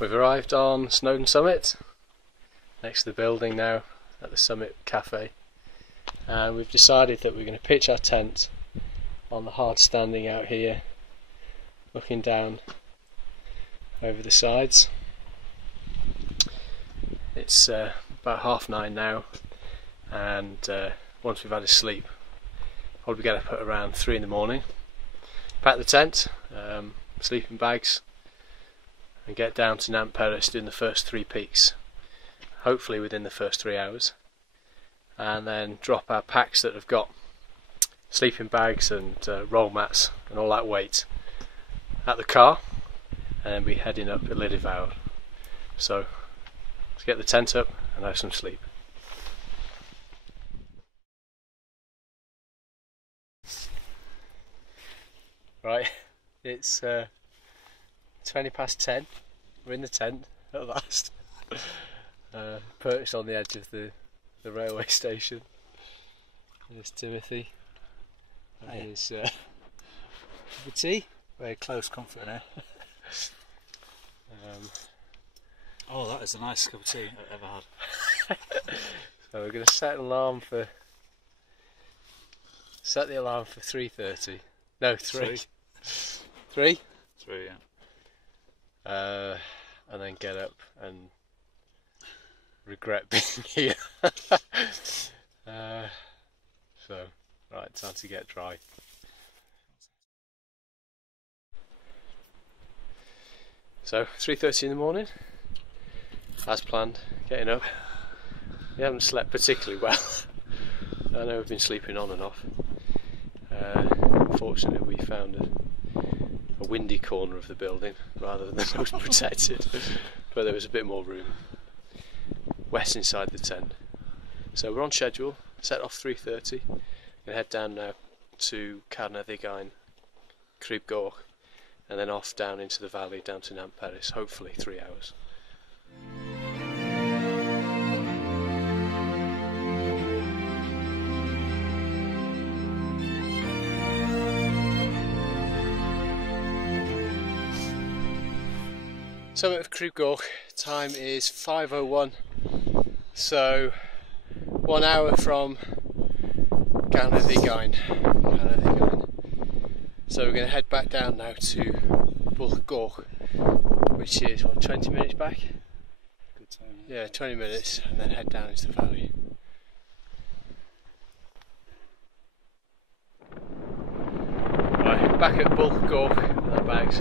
We've arrived on Snowdon Summit, next to the building now at the Summit Cafe, and we've decided that we're going to pitch our tent on the hard standing out here, looking down over the sides. It's about 9:30 now, and once we've had a sleep, probably get up at around 3 in the morning, pack the tent, sleeping bags, and get down to Nant Peris doing the first 3 peaks, hopefully within the first 3 hours, and then drop our packs that have got sleeping bags and roll mats and all that weight at the car, and then be heading up Ileddfawr Vawr. So let's get the tent up and have some sleep. Right, it's 10:20. We're in the tent at last, perched on the edge of the railway station. There's Timothy. That is the tea. Very close comfort there. Oh, that is the nicest cup of tea I've ever had. So we're going to set the alarm for 3:30. No, 3. 3? 3, yeah. And then get up and regret being here. So, right, time to get dry. So, 3:30 in the morning, as planned, getting up. We haven't slept particularly well. I know we've been sleeping on and off. Fortunately, we found a windy corner of the building rather than the most protected, but there was a bit more room. Wet inside the tent. So we're on schedule, set off 3:30, gonna head down now to Carnarthenshire, Crib Goch, and then off down into the valley down to Nant Peris, hopefully 3 hours. Summit of Crib Goch, time is 5:01, so 1 hour from Carnarthenshire. So we're going to head back down now to Bwlch Goch, which is what, 20 minutes back? Good time. Yeah, 20 minutes, and then head down into the valley. Right, back at Bwlch Goch with our bags.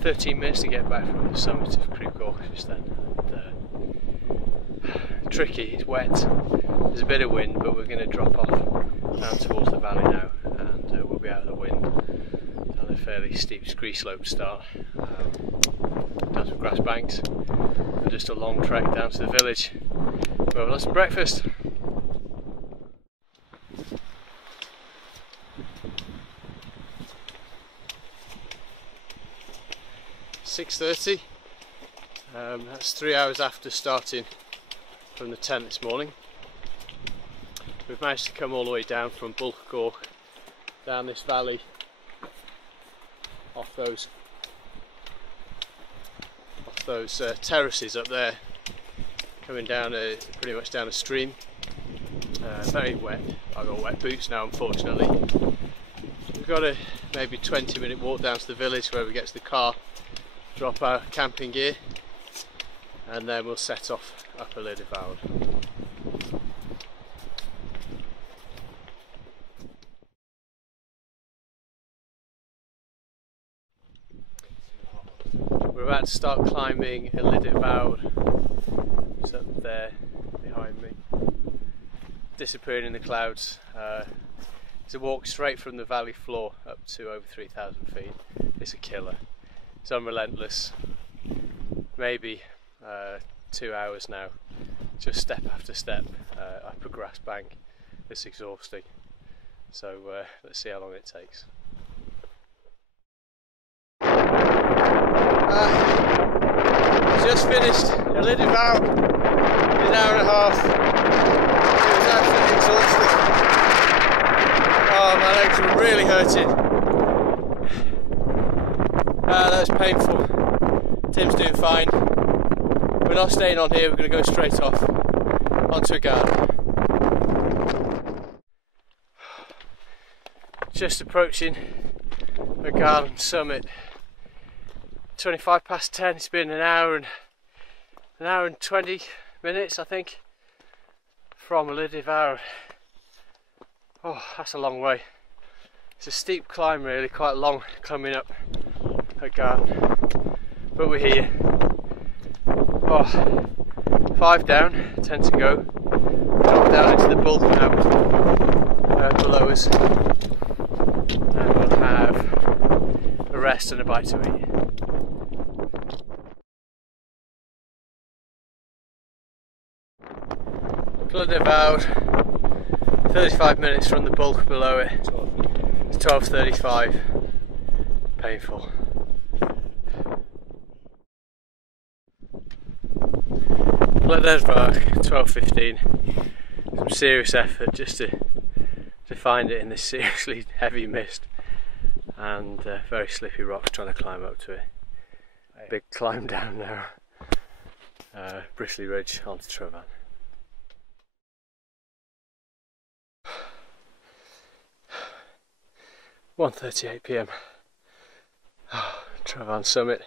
13 minutes to get back from the summit of Crib Goch just then. And, tricky, it's wet, there's a bit of wind, but we're going to drop off down towards the valley now, and we'll be out of the wind down a fairly steep scree slope start, down some grass banks, and just a long trek down to the village where we'll have some breakfast. .30, that's 3 hours after starting from the tent this morning. We've managed to come all the way down from Bwlch Goch, down this valley, off those terraces up there, coming down pretty much down a stream. Very wet. I've got wet boots now, unfortunately. We've got a maybe 20-minute walk down to the village where we get to the car, drop our camping gear, and then we'll set off up Ileddfawr Vawr. We're about to start climbing Ileddfawr Vawr. It's up there behind me, disappearing in the clouds. It's a walk straight from the valley floor up to over 3,000 feet. It's a killer. It's unrelentless. Maybe 2 hours now, just step after step up a grass bank. It's exhausting. So let's see how long it takes. Just finished Ileddfawr Vawr in an hour and a half. It was absolutely exhausting. Oh, my legs were really hurting. That was painful. fine. We're not staying on here, we're going to go straight off onto a garden. Just approaching a garden summit. 25 past 10, it's been an hour and 20 minutes I think from Llydyfawr. Oh, that's a long way. It's a steep climb really, quite long climbing up a garden, but we're here. Oh, 5 down, 10 to go. Drop down into the bulk now below us, and we'll have a rest and a bite to eat. Llydyfawr, 35 minutes from the bulk below it. It's 12:35. Painful. Llydyfawr, 12:15. Some serious effort just to find it in this seriously heavy mist and very slippy rocks, trying to climb up to it. Big climb down now. Bristly Ridge onto Trevan. (1:38 PM). Oh, Trevan summit.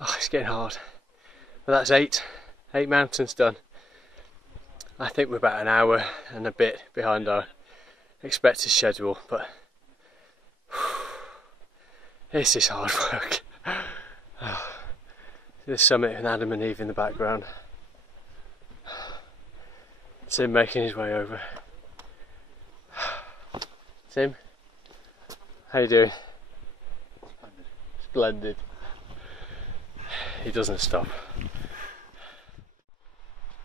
Oh, it's getting hard. But that's eight mountains done. I think we're about an hour and a bit behind our expected schedule, but this is hard work. Oh, the summit with Adam and Eve in the background. Tim making his way over. Tim, how you doing? Splendid. He doesn't stop.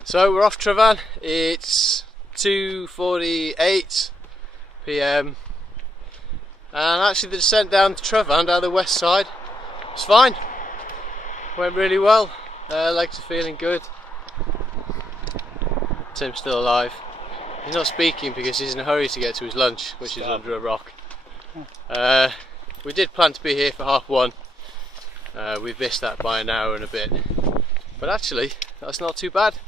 So we're off Trevan. It's 2:48 PM, and actually the descent down to Trevan, down the west side, was fine. Went really well. Legs are feeling good. Tim's still alive. He's not speaking because he's in a hurry to get to his lunch, which is under a rock. We did plan to be here for 1:30. We've missed that by an hour and a bit, but actually that's not too bad.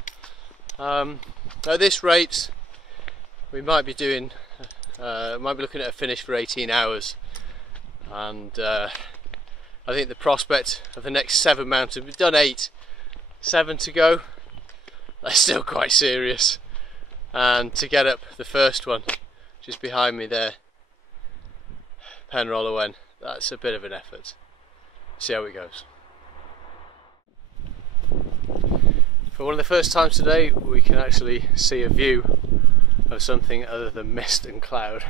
At this rate, we might be looking at a finish for 18 hours, and I think the prospect of the next 7 mountains, we've done 8, 7 to go. That's still quite serious, and to get up the first one, just behind me there, Penrhol Owen, that's a bit of an effort. See how it goes. For one of the first times today, we can actually see a view of something other than mist and cloud.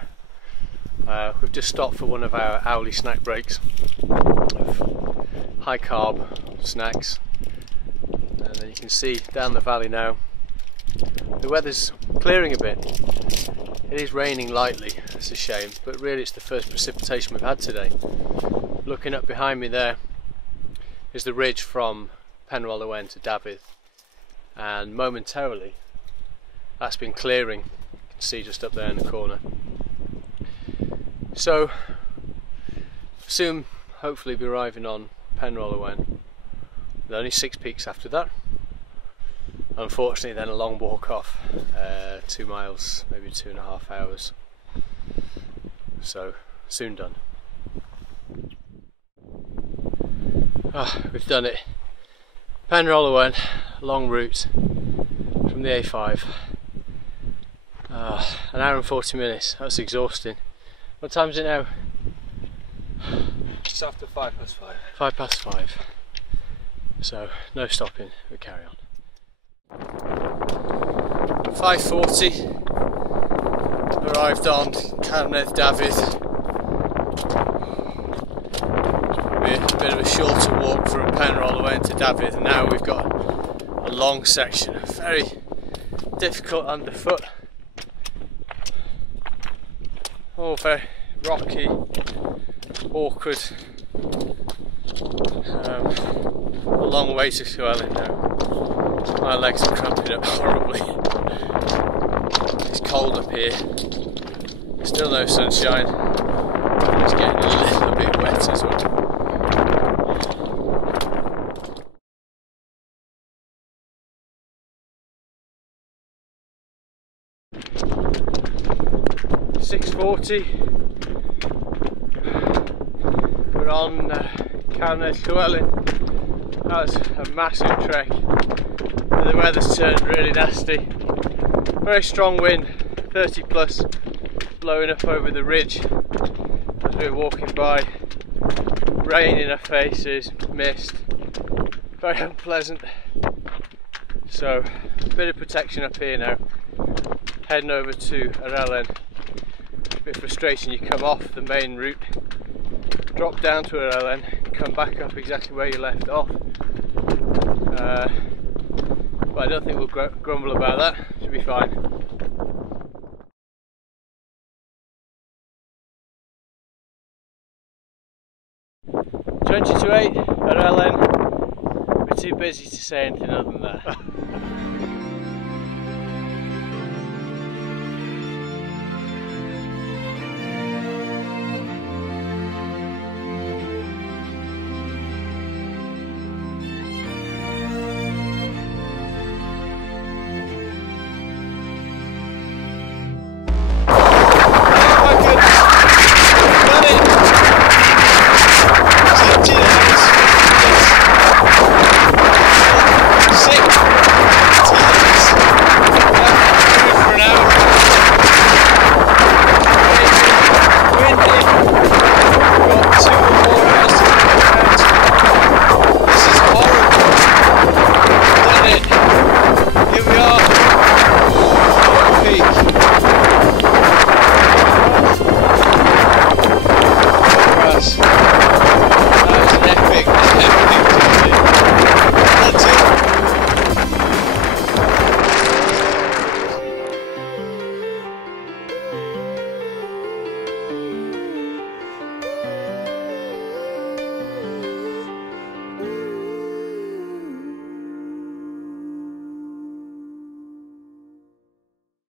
We've just stopped for one of our hourly snack breaks of high carb snacks, and then you can see down the valley now the weather's clearing a bit. It is raining lightly, it's a shame, but really it's the first precipitation we've had today. Looking up behind me there is the ridge from Penrhol Owen to Dafydd, and momentarily that's been clearing. You can see just up there in the corner. So soon hopefully be arriving on Penrhol Owen. There are only 6 peaks after that. Unfortunately then a long walk off, 2 miles, maybe 2.5 hours. So soon done. We've done it. Penrhol Owen, long route from the A5. An hour and 40 minutes, that's exhausting. What time is it now? Just after 5:05. 5:05. So no stopping, we carry on. 5:40, arrived on Carnedd Dafydd. A bit of a shorter walk from Penrhol Owen to Dafydd, and now we've got a long section, very difficult underfoot. Oh, very rocky, awkward. A long way to Llywelyn now. My legs are cramping up horribly. It's cold up here. Still no sunshine. It's getting a little bit wet as well. 6:40. We're on Carnet Llewellyn. That was a massive trek. The weather's turned really nasty. Very strong wind, 30 plus, blowing up over the ridge as we're walking by. Rain in our faces, mist. Very unpleasant. So, a bit of protection up here now. Heading over to Arelen. A bit frustrating, you come off the main route, drop down to Arelen, come back up exactly where you left off. But I don't think we'll grumble about that, should be fine. (20 to 8) Arelen. We're too busy to say anything other than that.